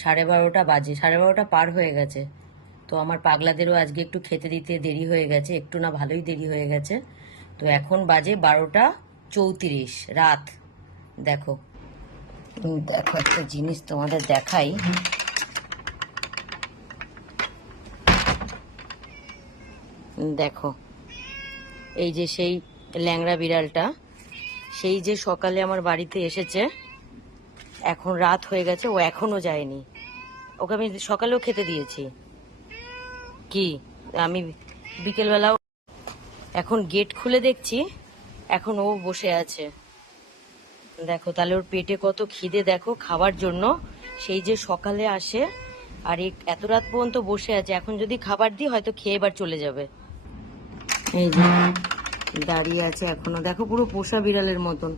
12:30 বাজে, 12:30 পার হয়ে গেছে। তো আমার পাগলাদেরও আজকে একটু খেতে দিতে দেরি হয়ে গেছে, একটু না ভালোই দেরি হয়ে গেছে। তো এখন বাজে 12:34 রাত। দেখো দেখো একটা জিনিস তোমাদের দেখাই। দেখো এই যে সেই ল্যাংড়া বিড়ালটা, সেই যে সকালে আমার বাড়িতে এসেছে, এখন রাত হয়ে গেছে, ও এখনো যায়নি। ওকে আমি সকালেও খেতে দিয়েছি, কি আমি বিকেলবেলাও। এখন গেট খুলে দেখছি এখন ও বসে আছে। দেখো তাহলে ওর পেটে কত খিদে, দেখো খাবার জন্য। সেই যে সকালে আসে আর এত রাত পর্যন্ত বসে আছে, এখন যদি খাবার দিই হয়তো খেয়ে এবার চলে যাবে। এই যে দাঁড়িয়ে আছে এখনো, দেখো পুরো পোষা বিড়ালের মতন,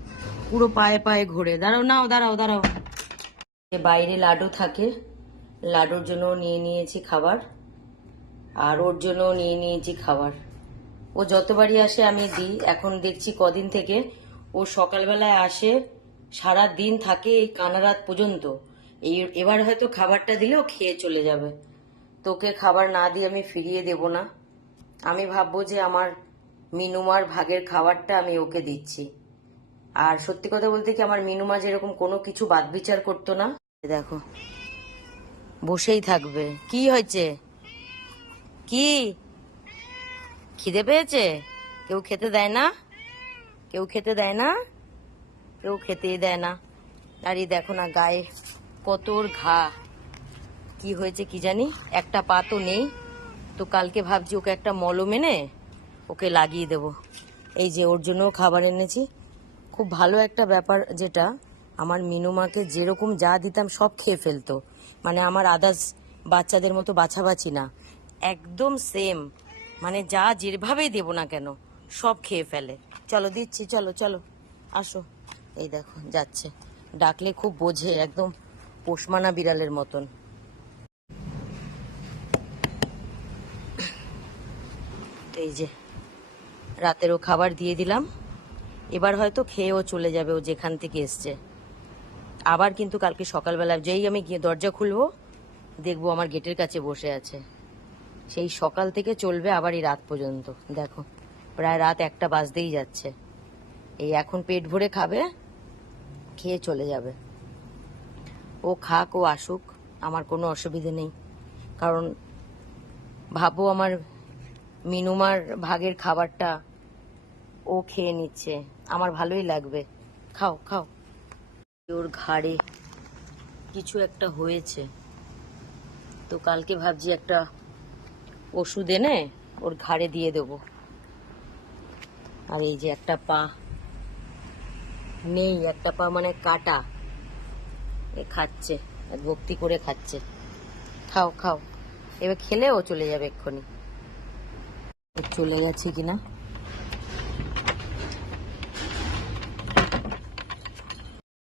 পুরো পায়ে পায়ে ঘোরে। দাঁড়াও, নাও দাঁড়াও দাঁড়াও। বাইরে লাডু থাকে, লাডুর জন্য নিয়ে নিয়েছি খাবার, আর ওর জন্য নিয়ে নিয়েছি খাবার। ও যতবারই আসে আমি দিই। এখন দেখছি কদিন থেকে ও সকালবেলায় আসে, সারা দিন থাকে এই কানারাত পর্যন্ত। এবার হয়তো খাবারটা দিলেও খেয়ে চলে যাবে। তোকে খাবার না দিয়ে আমি ফিরিয়ে দেব না। আমি ভাববো যে আমার মিনুমার ভাগের খাবারটা আমি ওকে দিচ্ছি। আর সত্যি কথা বলতে কি, আমার মিনুমা যেরকম কোনো কিছু বাদ বিচার করতো না। দেখো বসেই থাকবে। কি হয়েছে, কি খিদে পেয়েছে? কেউ খেতে দেয় না, কেউ খেতে দেয় না, কেউ খেতেই দেয় না। আর এই দেখো না গায়ে কত ওর ঘা, কি হয়েছে কি জানি, একটা পা তো নেই। তো কালকে ভাবছি ওকে একটা মলম এনে ওকে লাগিয়ে দেব। এই যে ওর জন্য খাবার এনেছি। খুব ভালো একটা ব্যাপার যেটা, আমার মিনুমাকে যেরকম যা দিতাম সব খেয়ে ফেলতো। মানে আমার আদার্স বাচ্চাদের মতো বাছাবাছি না, একদম সেম। মানে যা যেভাবেই দেবো না কেন সব খেয়ে ফেলে। চলো দিচ্ছি, চলো চলো আসো। এই দেখো যাচ্ছে, ডাকলে খুব বোঝে, একদম পোষমানা বিড়ালের মতন। এই যে রাতেরও খাবার দিয়ে দিলাম, এবার হয়তো খেয়েও চলে যাবে ও যেখান থেকে এসছে। আবার কিন্তু কালকে সকালবেলা যেই আমি গিয়ে দরজা খুলবো দেখবো আমার গেটের কাছে বসে আছে। সেই সকাল থেকে চলবে আবার এই রাত পর্যন্ত। দেখো প্রায় রাত 1টা বাজতেই যাচ্ছে। এই এখন পেট ভরে খাবে, খেয়ে চলে যাবে। ও খাক, ও আসুক, আমার কোনো অসুবিধে নেই। কারণ ভাবো আমার মিনুমার ভাগের খাবারটা ও খেয়ে নিচ্ছে, আমার ভালোই লাগবে। খাও খাও। ওর ঘাড়ে কিছু একটা হয়েছে, তো কালকে ভাবছি একটা ওষুধ এনে ওর ঘাড়ে দিয়ে দেব। আর এই যে একটা পা নেই, একটা পা মানে কাটা, এ খাচ্ছে, ভক্তি করে খাচ্ছে। খাও খাও, এবার খেলে ও চলে যাবে এক্ষুনি। চলে গেছে কিনা,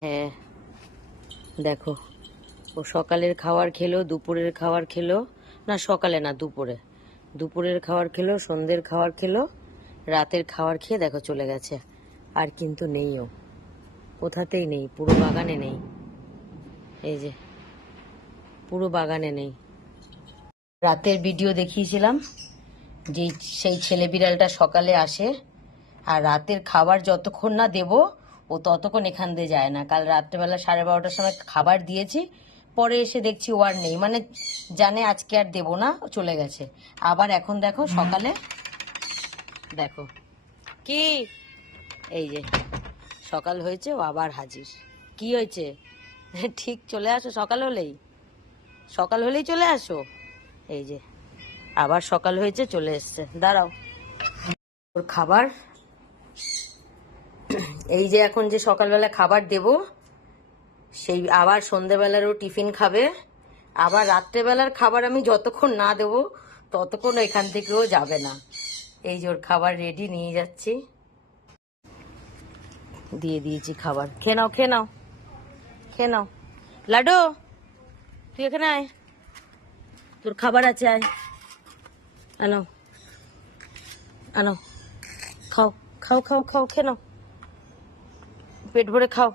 হ্যাঁ দেখো ও সকালের খাবার খেলো, দুপুরের খাবার খেলো, না সকালে না দুপুরে, দুপুরের খাবার খেলো, সন্ধ্যের খাবার খেলো, রাতের খাবার খেয়ে দেখো চলে গেছে। আর কিন্তু নেই, ও কোথাতেই নেই, পুরো বাগানে নেই। এই যে পুরো বাগানে নেই। রাতের ভিডিও দেখিয়েছিলাম যে সেই ছেলে বিড়ালটা সকালে আসে, আর রাতের খাবার যতক্ষণ না দেব ও ততক্ষণ এখান দিয়ে যায় না। কাল রাত্রেবেলা 12:30টার সময় খাবার দিয়েছি, পরে এসে দেখছি ও আর নেই, মানে জানে আজকে আর দেবো না, চলে গেছে। আবার এখন দেখো সকালে, দেখো কি, এই যে সকাল হয়েছে ও আবার হাজির। কি হয়েছে? ঠিক চলে আসো, সকাল হলেই, সকাল হলেই চলে আসো। এই যে আবার সকাল হয়েছে, চলে এসছে। দাঁড়াও, ওর খাবার, এই যে এখন যে সকালবেলা খাবার দেব, সেই আবার সন্ধেবেলারও টিফিন খাবে, আবার রাত্রেবেলার খাবার আমি যতক্ষণ না দেবো ততক্ষণ এখান থেকেও যাবে না। এই যে ওর খাবার রেডি, নিয়ে যাচ্ছি, দিয়ে দিয়েছি খাবার। খেয়ে নাও খেয়ে নাও খেয়ে নাও। লাডু তুই এখানে আয়, তোর খাবার আছে, আয় আনো আনো, খাও খাও খাও খাও, খেয়ে নাও, পেট ভরে খাও।